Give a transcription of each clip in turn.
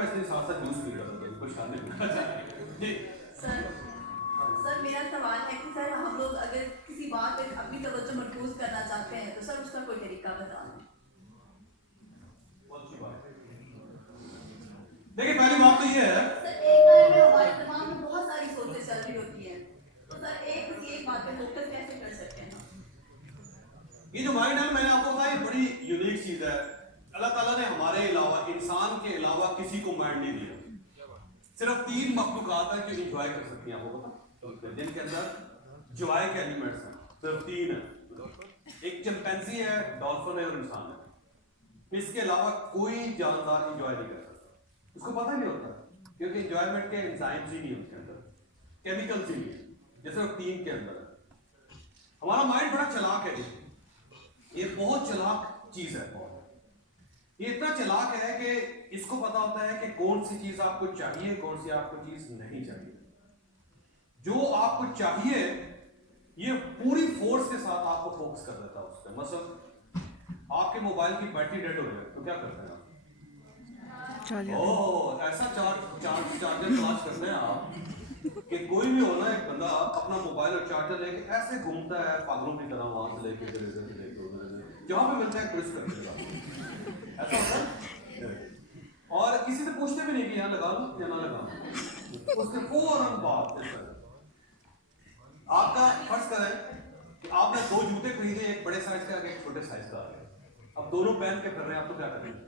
میں اس لیے ساتھ ساتھ یوز بھی کرتا ہوں، کچھ شامل جی سر میرا سوال ہے کہ سر ہم لوگ اگر کسی بات پہ اپنی توجہ مرکوز کرنا چاہتے ہیں تو سر اس کا کوئی طریقہ بتا دیں. دیکھیے پہلی بات تو یہ ہے سر ایک بار میں ہمارے دماغ میں بہت ساری سوچیں چل رہی ہوتی ہیں، تو سر ایک بات پہ فوکس کیسے کر سکتے ہیں؟ یہ جو مائنڈ ہے میں نے آپ کو بتایا یہ بڑی یونیک چیز ہے. اللہ تعالیٰ نے ہمارے علاوہ انسان کے علاوہ کسی کو مائنڈ نہیں دیا. صرف 3 مخلوقات ہیں جو انجوائے کر سکتی ہیں. آپ کو پتا جن کے اندر جوائے کے ایلیمنٹس ہیں صرف 3 ہیں. ایک چمپینزی ہے، ڈالفن ہے اور انسان ہے. اس کے علاوہ کوئی جاندار انجوائے نہیں کر سکتا. اس کو پتہ نہیں ہوتا کیونکہ انجوائمنٹ کے انزائمز ہی نہیں ان کے اندر، کیمیکلز ہی نہیں، جیسے 3 کے اندر. ہمارا مائنڈ بڑا چلاک ہے، یہ بہت چلاک چیز ہے. یہ اتنا چلاک ہے کہ اس کو پتا ہوتا ہے کہ کون سی چیز آپ کو چاہیے، کون سی آپ کو چیز نہیں چاہیے. جو آپ کو چاہیے یہ پوری فورس کے ساتھ آپ کو فوکس کر دیتا ہے اس پہ. مثلا آپ کے موبائل کی بیٹری ڈیڈ ہو جائے تو کیا کرتے ہیں آپ؟ ایسا چارجر تلاش کرتے ہیں آپ کہ کوئی بھی ہونا ایک بندہ اپنا موبائل اور چارجر لے کے ایسے گھومتا ہے پاگلوں کی طرح، وہاں سے لے کے ادھر ادھر سے لے کے ادھر جہاں پہ ملتا ہے ٹوسٹ کر دے گا. ایسا ہوتا ہے اور کسی سے پوچھتے بھی نہیں کہ یہاں لگا لوں یا نہ لگا لوں، اس کے فوراً بعد آپ کا فرض کریں کہ آپ نے 2 جوتے خریدے، ایک بڑے سائز کا ایک چھوٹے سائز کا. اب دونوں پہن کے پھر رہے ہیں، آپ تو کیا کریں گے؟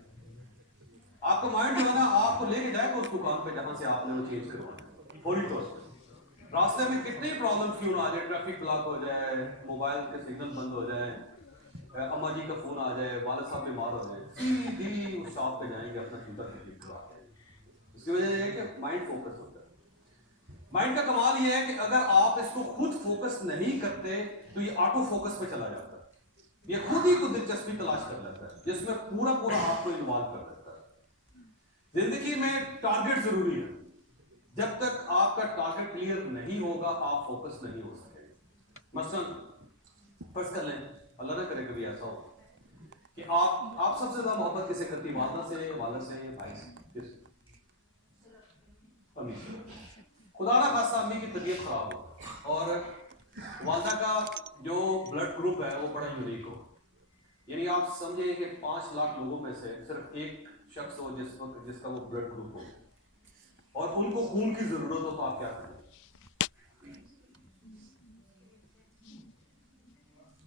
آپ کا مائنڈ جو ہے نا آپ کو لے کے جائے گا اس دکان پہ جہاں سے آپ نے وہ چینج کروانا. فوری طور سے راستے میں کتنی پرابلمس کیوں نہ آ جائے، ٹریفک بلاک ہو جائے، موبائل کے سگنل بند ہو جائیں، اماں جی کا فون آ جائے، والد صاحب بیمار ہو جائے، سیدھی اس شاپ پہ جائیں گے اپنا جوتا ٹھیک کروا کے. اس کی وجہ یہ ہے کہ مائنڈ فوکس ہوتا ہے. مائنڈ کا کمال یہ ہے کہ اگر آپ اس کو خود فوکس نہیں کرتے تو یہ آٹو فوکس پہ چلا جاتا ہے. یہ خود ہی کو دلچسپی تلاش کر لیتا ہے جس میں پورا آپ کو انوالو کر دیتا ہے. زندگی میں ٹارگیٹ ضروری ہے. جب تک آپ کا ٹارگیٹ کلیئر نہیں ہوگا آپ فوکس نہیں ہو سکے. مثلا فرض کر لیں، اللہ نہ کرے کبھی ایسا ہو کہ آپ سب سے زیادہ محبت کسے کرتی؟ والدہ سے، والد سے، بھائی سے، کس سے؟ امی سے. خدا نہ خاصہ امی کی طبیعت خراب ہو اور والدہ کا جو بلڈ گروپ ہے وہ بڑا یونیک ہو، یعنی آپ سمجھیں کہ 5 لاکھ لوگوں میں سے صرف ایک شخص ہو جس کا وہ بلڈ گروپ ہو اور ان کو خون کی ضرورت ہو، تو آپ کیا کریں؟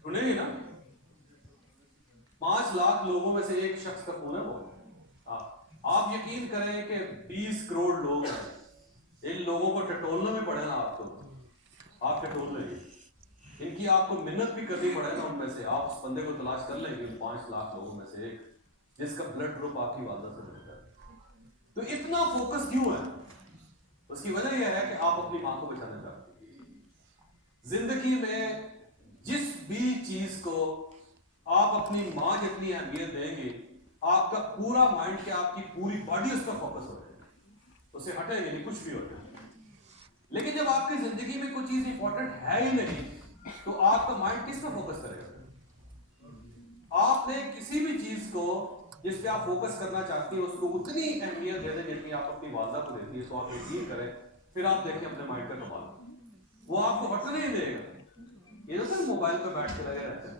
سنیں گے نا؟ 5 لاکھ لوگوں میں سے ایک شخص کا خون ہے وہ. آپ یقین کریں کہ 20 کروڑ لوگ ہیں، ان لوگوں کو ٹٹولنا بھی پڑے نا آپ کو، آپ ٹٹول لیں گے. ان کی آپ کو محنت بھی کرنی پڑے نا، ان میں سے آپ اس بندے کو تلاش کر لیں گے 5 لاکھ لوگوں میں سے ایک جس کا بلڈ گروپ آپ کی والدہ سے ملتا ہے. تو اتنا فوکس کیوں ہے؟ اس کی وجہ یہ ہے کہ آپ اپنی ماں کو بچانا چاہتے ہیں. زندگی میں جس بھی چیز کو آپ اپنی ماں جتنی اہمیت دیں گے آپ کا پورا مائنڈ کے آپ کی پوری باڈی اس پر فوکس ہو جائے گی، اسے ہٹے گی نہیں کچھ بھی ہو جائے. لیکن جب آپ کی زندگی میں کوئی چیز امپورٹنٹ ہے ہی نہیں تو آپ کا مائنڈ کس پر فوکس کرے گا؟ آپ نے کسی بھی چیز کو جس پہ آپ فوکس کرنا چاہتی ہیں اس کو اتنی اہمیت دے دیں جتنی آپ اپنی والدہ کو دیتی ہے. تو آپ یقین کریں پھر آپ دیکھیں اپنے مائنڈ کا کمال، وہ آپ کو ہٹنے نہیں دے گا. یہ جو سر موبائل پہ بیٹھ کے لگے رہتے ہیں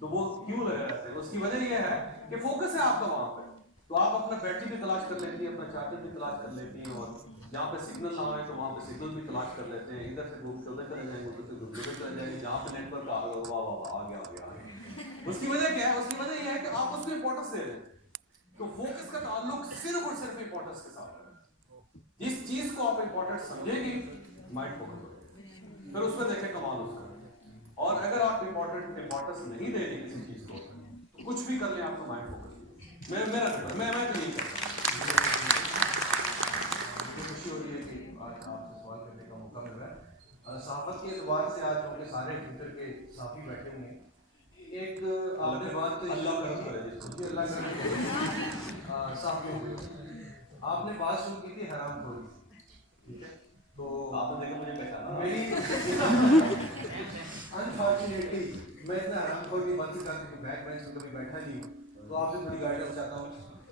تو وہ کیوں لگے رہتے ہیں؟ اس کی وجہ یہ ہے کہ فوکس ہے آپ کا وہاں پہ. تو آپ اپنا بیٹری بھی تلاش کر لیتی ہیں، اپنا چارجر بھی تلاش کر لیتی ہیں، اور جہاں پہ سگنل نہ ہوئے تو وہاں پہ سگنل بھی تلاش کر لیتے ہیں. ادھر سے گھوم کے ادھر چلے جائیں گے، ادھر سے گھوم کے ادھر چلے جائیں گے، جہاں پہ نیٹ ورک آ گیا واہ واہ واہ آ گیا آ گیا. اس کی وجہ کیا ہے؟ اس کی وجہ یہ ہے کہ آپ اس کو امپورٹنس دے رہے ہیں. تو فوکس کا تعلق صرف اور صرف امپورٹنس کے ساتھ ہے. جس چیز کو آپ امپورٹنٹ سمجھیں گی مائنڈ فوکس ہو جائے گا، پھر اس پہ دیکھیں کمال اس کا. اور اگر آپ امپورٹنس نہیں دیں گے کسی چیز کو تو کچھ بھی کر لیں آپ کو مائنڈ فوکس نہیں. میں تو نہیں کرتا. خوشی ہو رہی ہے کہ آج آپ سے سوال کرنے کا موقع مل رہا ہے. صحافت کے اعتبار سے آج کیونکہ سارے ٹویٹر کے صحافی بیٹھے ہوئے ہیں، ایک آپ نے بات تو اللہ صحافیوں کو آپ نے بات شروع کی تھی حرام خوری. ٹھیک ہے، تو آپ نے دیکھا مجھے پہچانا میری انفارچونیٹلی میں اتنا حرام خور نہیں بن سکتا کیونکہ بیک بینچ میں کبھی بیٹھا نہیں ہوں، تو آپ سے تھوڑی گائیڈنس چاہتا ہوں.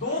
2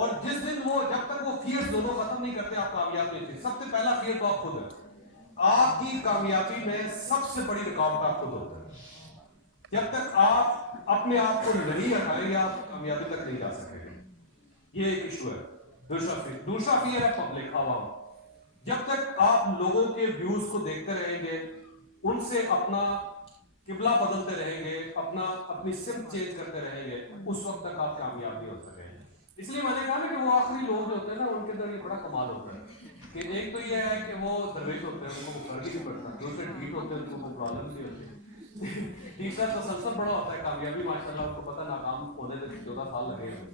اور جس دن وہ جب تک وہ فیئر دونوں ختم نہیں کرتے آپ کامیاب نہیں تھے. سب سے پہلا فیئر تو آپ خود ہے. آپ کی کامیابی میں سب سے بڑی رکاوٹ آپ خود ہوتا ہے. جب تک آپ اپنے آپ کو نہیں ہٹائیں گے آپ کامیابی تک نہیں جا سکیں گے. یہ ایک ایشو ہے. دوسرا فیئر ہے پبلک، عوام. جب تک آپ لوگوں کے ویوز کو دیکھتے رہیں گے، ان سے اپنا قبلہ بدلتے رہیں گے، اپنی سمت چینج کرتے رہیں گے، اس وقت تک آپ کامیاب نہیں ہو سکیں. اس لیے میں نے کہا نا کہ وہ آخری لوگ جو ہوتے ہیں نا ان کے اندر یہ بڑا کمال ہوتا ہے کہ ایک تو یہ ہے کہ وہ درویش ہوتے ہیں، ان کو فرق ہی نہیں پڑتا. دوسرے ٹھیک ہوتے ہیں، ان کو کوئی پرابلم نہیں ہوتی. تیسرا تسلسل بڑا ہوتا ہے. کامیابی ماشاء اللہ آپ کو پتہ ناکام ہونے سے 14 سال لگے ہیں.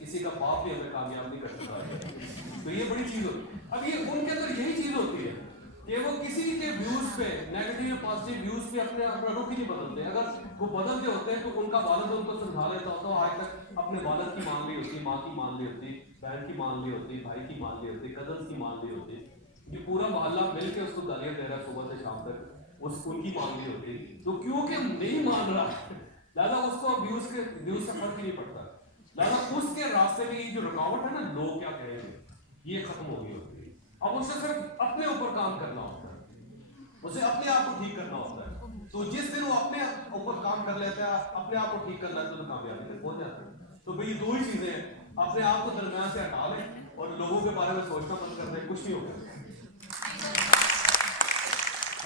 کسی کا باپ بھی ہمیں کامیاب نہیں کر سکتا. تو یہ بڑی چیز ہوتی ہے. اب یہ ان کے اندر یہی چیز ہوتی ہے کہ وہ کسی کے ویوز پہ نیگیٹو یا پازیٹیو ویوز پہ اپنا رخ ہی نہیں بدلتے. اگر وہ بدلتے ہوتے ہیں تو ان کا والد ان کو سمجھا لیتا ہوتا ہے. آج تک اپنے والد کی مان لی ہوتی، ماں کی مان لی ہوتی، بہن کی مان لی ہوتی، بھائی کی مان لی ہوتی، کزنس کی مان لی ہوتی. یہ پورا محلہ مل کے اس کو گالیاں دے رہا ہے صبح سے شام تک، اس ان کی مان لی ہوتی. تو کیونکہ نہیں مان رہا لہٰذا اس کو ویوز سے فرق ہی نہیں پڑتا. لہٰذا اس کے راستے میں یہ جو رکاوٹ ہے نا، لوگ کیا کہیں گے، یہ ختم ہو گئی ہوتی ہے. اب اسے صرف اپنے اوپر کام کرنا ہوتا ہے، اسے اپنے آپ کو ٹھیک کرنا ہوتا ہے. تو جس دن وہ اپنے اوپر کام کر لیتا ہے، اپنے آپ کو ٹھیک کر لیتا ہے، تو کامیابی تک پہنچ جاتا ہے. تو بھئی یہ دو ہی چیزیں ہیں. اپنے آپ کو درمیان سے ہٹا لیں اور لوگوں کے بارے میں سوچنا بند کر دیں، کچھ نہیں ہوگا.